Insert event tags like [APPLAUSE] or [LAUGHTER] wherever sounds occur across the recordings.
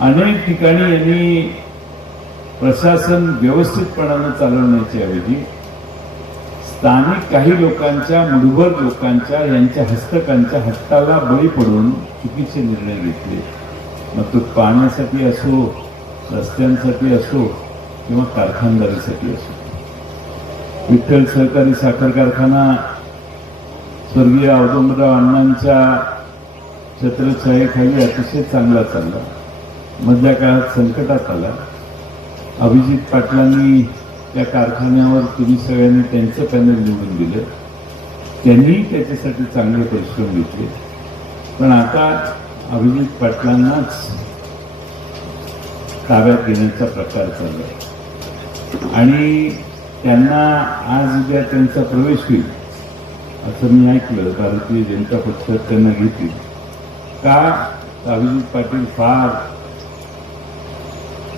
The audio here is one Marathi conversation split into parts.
अनेक ठिकाणी यांनी प्रशासन व्यवस्थितपणानं चालवण्याच्या ऐवजी स्थानिक काही लोकांच्या मुठभर लोकांच्या यांच्या हस्तकांच्या हट्टाला बळी पडून चुकीचे निर्णय घेतले. मग तो पाण्यासाठी असो रस्त्यांसाठी असो किंवा कारखानदारीसाठी असो. विठ्ठल सहकारी साखर कारखाना स्वर्गीय औदुंबराव अण्णांच्या छत्रछायेखाली अतिशय चांगला चालला. मधल्या काळात संकटात आला. अभिजित पाटलांनी त्या कारखान्यावर तुम्ही सगळ्यांनी त्यांचं पॅनल निवडून दिलं. त्यांनी त्याच्यासाठी चांगले परिश्रम घेतले. पण आता अभिजित पाटलांनाच ताब्यात घेण्याचा प्रकार चाललाय आणि त्यांना आज उद्या त्यांचा प्रवेश होईल असं मी ऐकलं. भारतीय जनता पक्षात त्यांना घेतील. का? अभिजित पाटील फार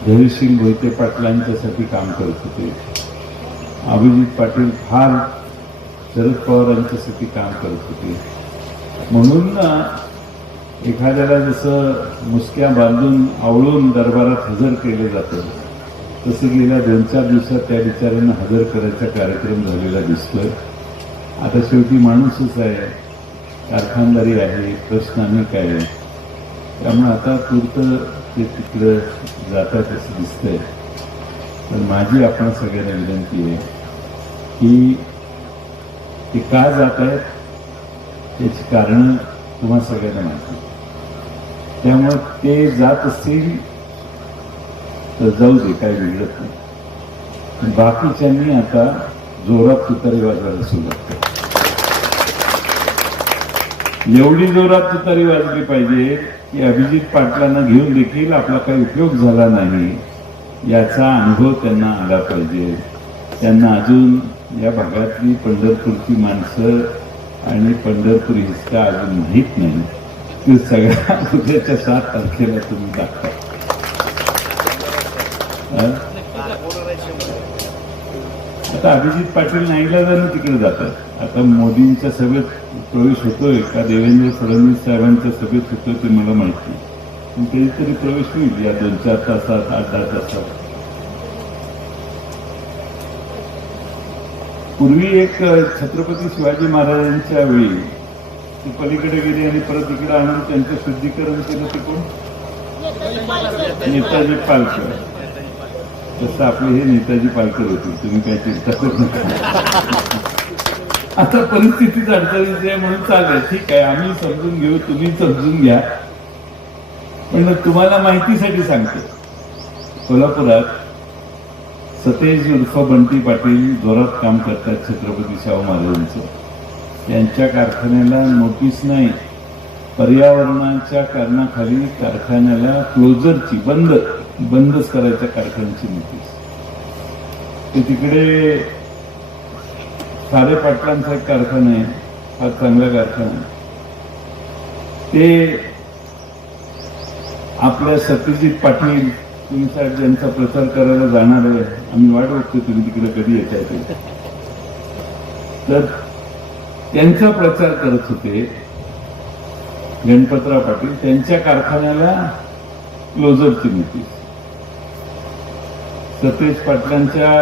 धैर्यशील मोहिते पाटलांच्यासाठी काम करत होते. अभिजित पाटील फार शरद पवारांच्यासाठी काम करत होते. म्हणून ना एखाद्याला जसं मुसक्या बांधून आवळून दरबारात हजर केलं जातं तसं गेल्या दोन चार दिवसात त्या बिचाऱ्यांना हजर करायचा कार्यक्रम झालेला दिसतोय. आता शेवटी माणूसच आहे कारखानदारी आहे प्रश्न अनेक आहे. त्यामुळे आता पुरतं ते तिकडं जातात असं दिसतंय. तर माझी आपण सगळ्यांना विनंती आहे की ते का जात आहेत त्याची कारणं तुम्हा सगळ्यांना माहिती त्यामुळं त्यामुळे ते जात असतील तर जाऊ दे काही बिघडत नाही. बाकीच्यांनी आता जोरात तुतारी वाजवायला सुरुवात केली. एवढी जोरात तुतारी वाजली पाहिजे की अभिजित पाटलांना घेऊन देखील आपला काही उपयोग झाला नाही. याचा अनुभव त्यांना आला पाहिजे. त्यांना अजून या भागातली पंढरपूरची माणसं आणि पंढरपूर हिस्सा अजून माहीत नाही. ते सगळ्या [LAUGHS] उद्याच्या सात तारखेला तुम्ही दाखवा. आता अभिजित पाटील नाईला जाणं तिकडे जातात. आता मोदींच्या सगळं प्रवेश होतोय का देवेंद्र फडणवीस साहेबांच्या सभेत होतोय ते मला माहिती पण कधीतरी प्रवेश होईल या दोन चार तासात आठ दहा तासात. पूर्वी एक छत्रपती शिवाजी महाराजांच्या वेळी ते पलीकडे गेली आणि परत इकडे आणून त्यांचं शुद्धीकरण केलं ते कोण? नेताजी पालकर. तसं आपले हे नेताजी पालकर होते तुम्ही काय चिंता करू नका. आता परिस्थितीच अडचणीची आहे म्हणून चालेल. ठीक आहे आम्ही समजून घेऊ तुम्ही समजून घ्या. पण तुम्हाला माहितीसाठी सांगतो. कोल्हापुरात सतेज उर्फ बंटी पाटील जोरात काम करतात छत्रपती शाहू महाराजांचं. यांच्या कारखान्याला नोटीस नाही. पर्यावरणाच्या कारणाखाली कारखान्याला क्लोजरची बंद बंदच करायच्या कारखान्याची नोटीस. ते तिकडे सारे पाटलांचा एक कारखाना आहे. हा चांगला कारखाना ते आपल्या सत्यजित पाटील तुम्ही साहेब ज्यांचा प्रचार करायला जाणार आहे आम्ही वाट बघतो तुम्ही तिकडे कधी येताय ते. तर त्यांचा प्रचार करत होते गणपतराव पाटील. त्यांच्या कारखान्याला क्लोजरची नोटीस सतेज पाटलांच्या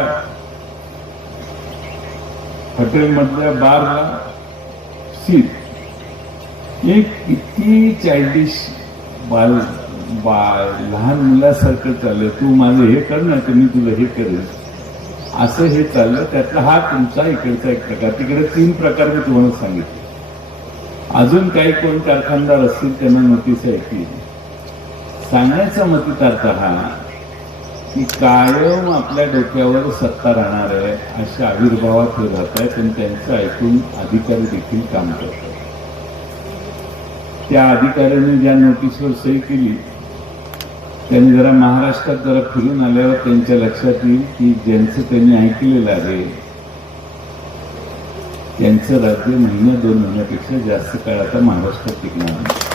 हॉटेलमधल्या बारला सीट एक किती चायल्डिश बाल बा लहान मुलासारखं चाललं तू माझं हे कर ना तर मी तुला हे करेन असं हे चाललं त्यातला हा तुमचा इकडचा एक प्रकार. तिकडे तीन प्रकार मी तुम्हाला सांगितले. अजून काही कोण कारखानदार असतील त्यांना नोटीस ऐकली. सांगायचा मतितार्थ हा की कायम आपल्या डोक्यावर सत्ता राहणार आहे अशा आविर्भावात हे राहत आहेत आणि त्यांचं ऐकून अधिकारी देखील काम करतात. त्या अधिकाऱ्यांनी ज्या नोटीसवर सही केली त्यांनी जरा महाराष्ट्रात जरा फिरून आल्यावर त्यांच्या लक्षात येईल की ज्यांचं त्यांनी ऐकलेलं आहे त्यांचं राज्य महिन्या दोन महिन्यापेक्षा जास्त काळ आता महाराष्ट्रात टिकणार नाही.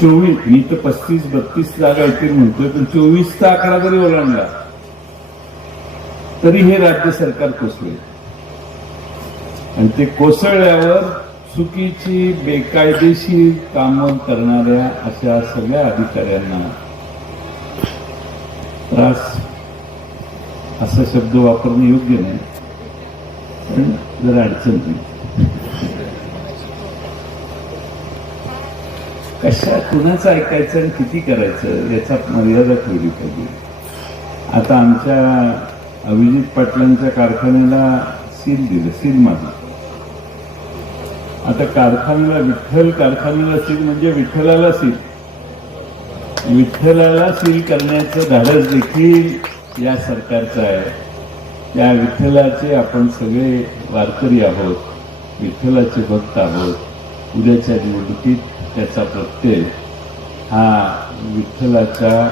चोवीस मी तर पस्तीस बत्तीस जागा इथे म्हणतोय पण चोवीसचा आकडा जरी ओलांडला तरी हे राज्य सरकार कोसले आणि ते कोसळल्यावर चुकीची बेकायदेशीर कामं करणाऱ्या अशा सगळ्या अधिकाऱ्यांना त्रास असा शब्द वापरणं योग्य नाही. पण जरा अडचण नाही कशा कुणाचं ऐकायचं आणि किती करायचं याचा मर्यादा ठेवली पाहिजे. आता आमच्या अभिजित पाटलांच्या कारखान्याला सील दिलं सील मारलं. आता कारखान्याला विठ्ठल कारखान्याला सील म्हणजे विठ्ठलाला सील. विठ्ठलाला सील करण्याचं धाडस देखील या सरकारचं आहे. त्या विठ्ठलाचे आपण सगळे वारकरी आहोत विठ्ठलाचे भक्त आहोत. उद्याच्या निवडणुकीत त्याचा प्रत्यय हा विठ्ठलाचा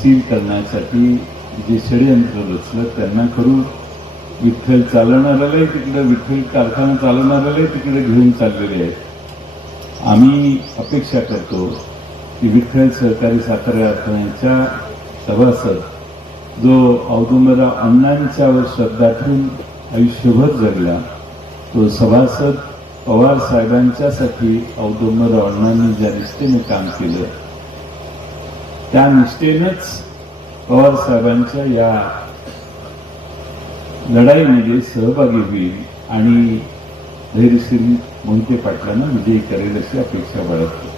सील करण्यासाठी जे षडयंत्र रचलं त्यांना करून विठ्ठल चालवणाऱ्यालाही तिकडे विठ्ठल कारखाना चालवणाऱ्यालाही तिकडे घेऊन चाललेले आहेत. आम्ही अपेक्षा करतो की विठ्ठल सहकारी साखर कारखान्याच्या सभासद जो औदुंबराव अण्णांच्यावर श्रद्धा ठेवून आयुष्यभर जगला तो सभासद पवार साहेबांच्यासाठी औदुंबर अण्णांनी ज्या निष्ठेने काम केलं त्या निष्ठेनंच पवार साहेबांच्या या लढाईमध्ये सहभागी होईल आणि धैर्यशील मोहिते पाटलांना विजयी करेल अशी अपेक्षा बाळगतो.